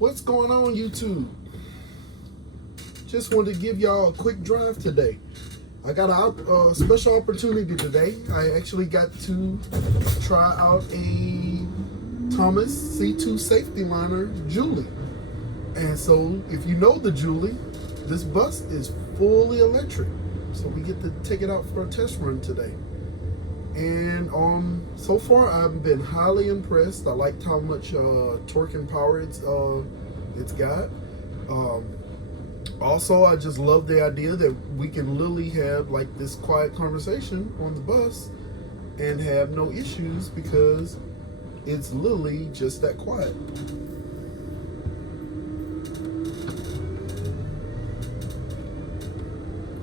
What's going on, YouTube? Just wanted to give y'all a quick drive today. I got a special opportunity today. I actually got to try out a Thomas C-2 Safetyliner Jouley. And so, if you know the Jouley, this bus is fully electric. So we get to take it out for a test run today. And so far I've been highly impressed. I liked how much torque and power it's got. Also, I just love the idea that we can literally have like this quiet conversation on the bus and have no issues because it's literally just that quiet.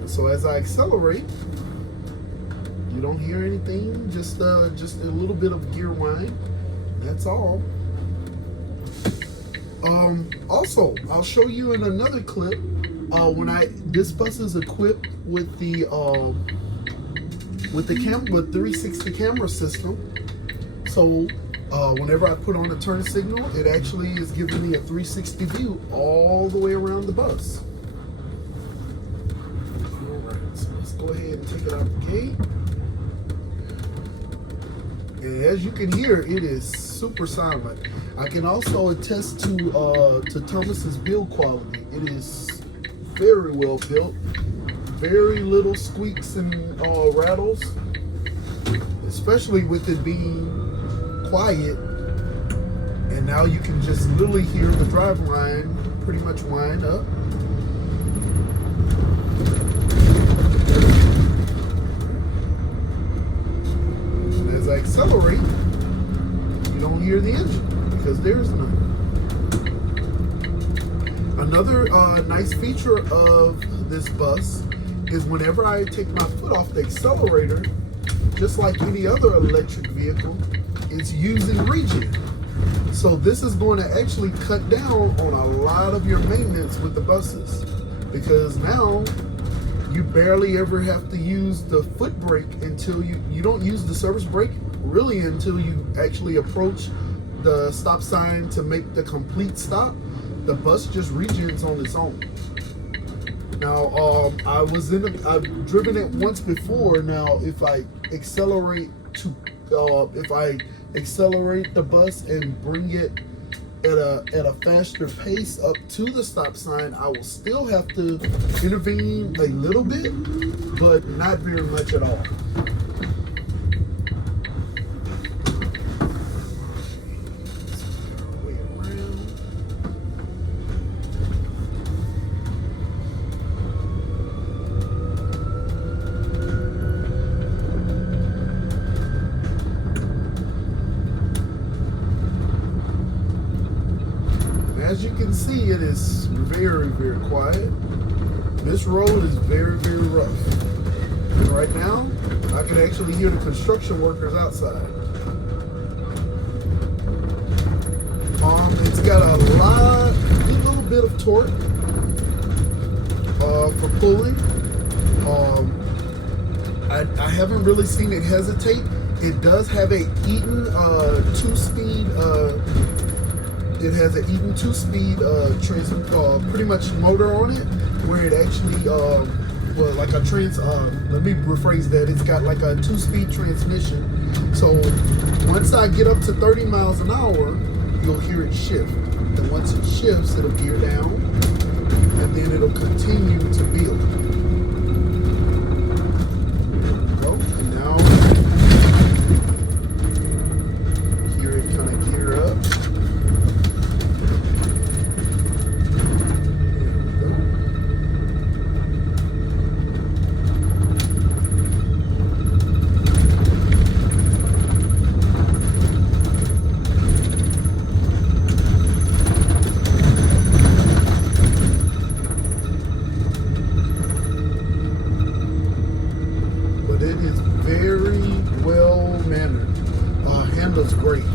And so as I accelerate, you don't hear anything, just a little bit of gear whine. That's all. Also, I'll show you in another clip this bus is equipped with the 360 camera system. So whenever I put on a turn signal, it actually is giving me a 360 view all the way around the bus. All right, so let's go ahead and take it out the gate. And as you can hear, it is super silent. I can also attest to Thomas's build quality. It is very well built, very little squeaks and rattles, especially with it being quiet. And now you can just literally hear the drive line pretty much wind up. As I accelerate, you don't hear the engine because there's none. Another nice feature of this bus is whenever I take my foot off the accelerator, just like any other electric vehicle, it's using regen. So this is going to actually cut down on a lot of your maintenance with the buses, because now you barely ever have to use the foot brake until you don't use the service brake really until you actually approach the stop sign to make the complete stop. The bus just regens on its own. Now, I've driven it once before. Now, if I accelerate the bus and bring it at a faster pace up to the stop sign, I will still have to intervene a little bit, but not very much at all. As you can see, it is very, very quiet. This road is very, very rough. And right now, I can actually hear the construction workers outside. It's got a little bit of torque for pulling. I haven't really seen it hesitate. It does have a Eaton 2-speed. It has an Eaton 2-speed pretty much motor on it, where it actually let me rephrase that. It's got like a 2-speed transmission. So once I get up to 30 miles an hour, you'll hear it shift. And once it shifts, it'll gear down, and then it'll continue to build. Well, and now hear it kind of gear up. It is very well mannered. Handles great.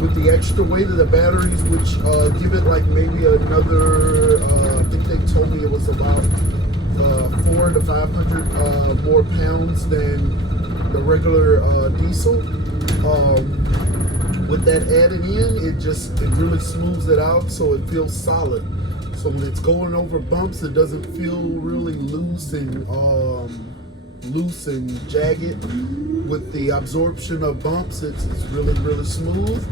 With the extra weight of the batteries, which give it like maybe another, I think they told me it was about 400 to 500 more pounds than the regular diesel. with that added in, it really smooths it out so it feels solid. So when it's going over bumps, it doesn't feel really loose and jagged. With the absorption of bumps, it's really, really smooth.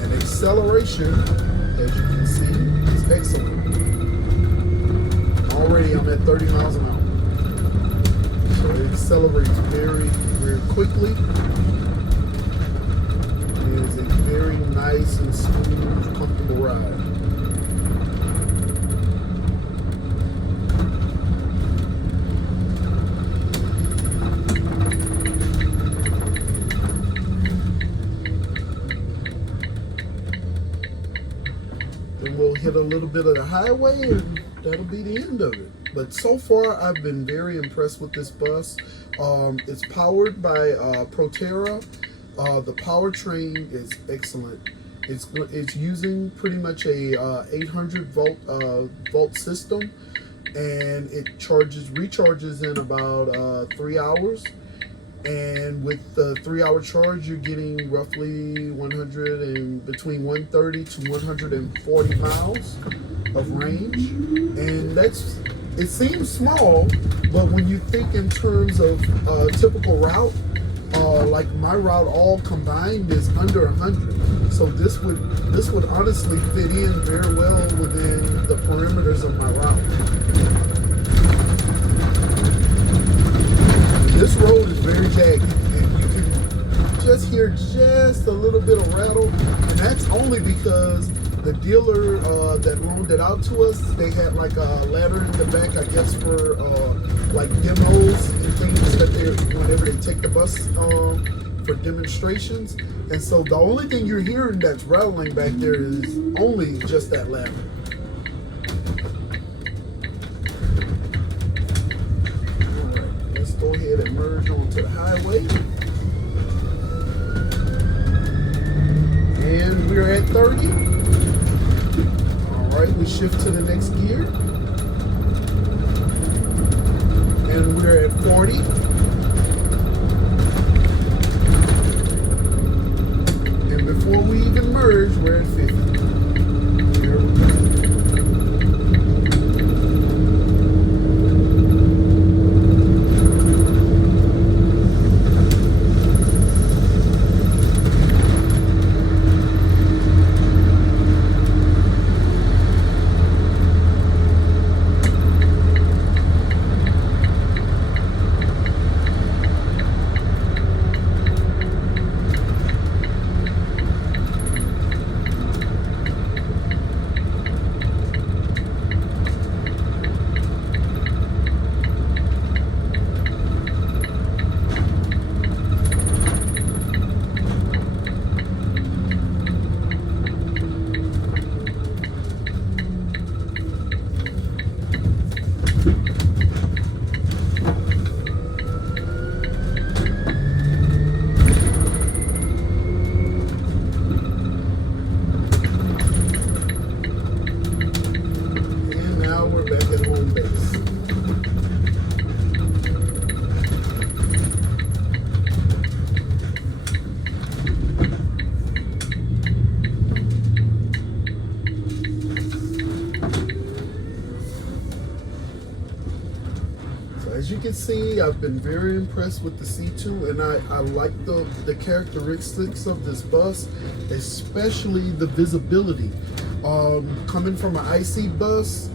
And acceleration, as you can see, is excellent. Already I'm at 30 miles an hour. So it accelerates very, very quickly. It is a very nice and smooth, comfortable ride. Then we'll hit a little bit of the highway and that'll be the end of it. But so far, I've been very impressed with this bus. It's powered by Proterra. The powertrain is excellent. It's using pretty much a 800 volt system, and it recharges in about 3 hours. And with the 3 hour charge, you're getting roughly between 130 to 140 miles of range. And it seems small, but when you think in terms of typical route, like my route all combined is under 100. So this would honestly fit in very well within the perimeters of my route. This road is very jagged, and you can just hear just a little bit of rattle, and that's only because the dealer that loaned it out to us, they had like a ladder in the back, I guess, for like demos and things that whenever they take the bus for demonstrations. And so the only thing you're hearing that's rattling back there is only just that ladder. Go ahead and merge onto the highway. And we're at 30. All right, we shift to the next gear. And we're at 40. And before we even merge, we're at 50. Here we go. As you can see, I've been very impressed with the C2, and I like the characteristics of this bus, especially the visibility. Coming from an IC bus,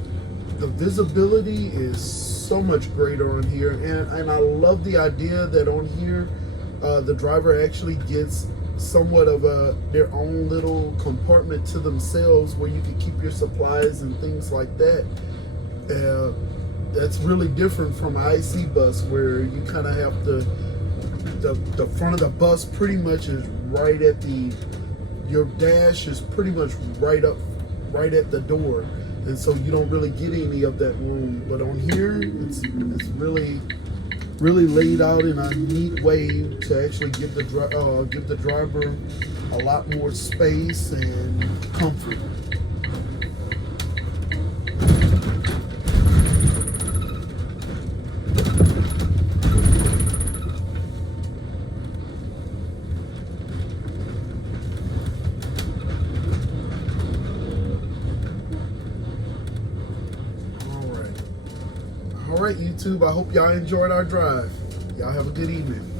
the visibility is so much greater on here, and I love the idea that on here, the driver actually gets somewhat of their own little compartment to themselves where you can keep your supplies and things like that. That's really different from an IC bus where you kind of have the front of the bus pretty much is right at your dash is pretty much right at the door, and so you don't really get any of that room. But on here, it's really laid out in a neat way to actually give the driver a lot more space and comfort. All right, YouTube, I hope y'all enjoyed our drive. Y'all have a good evening.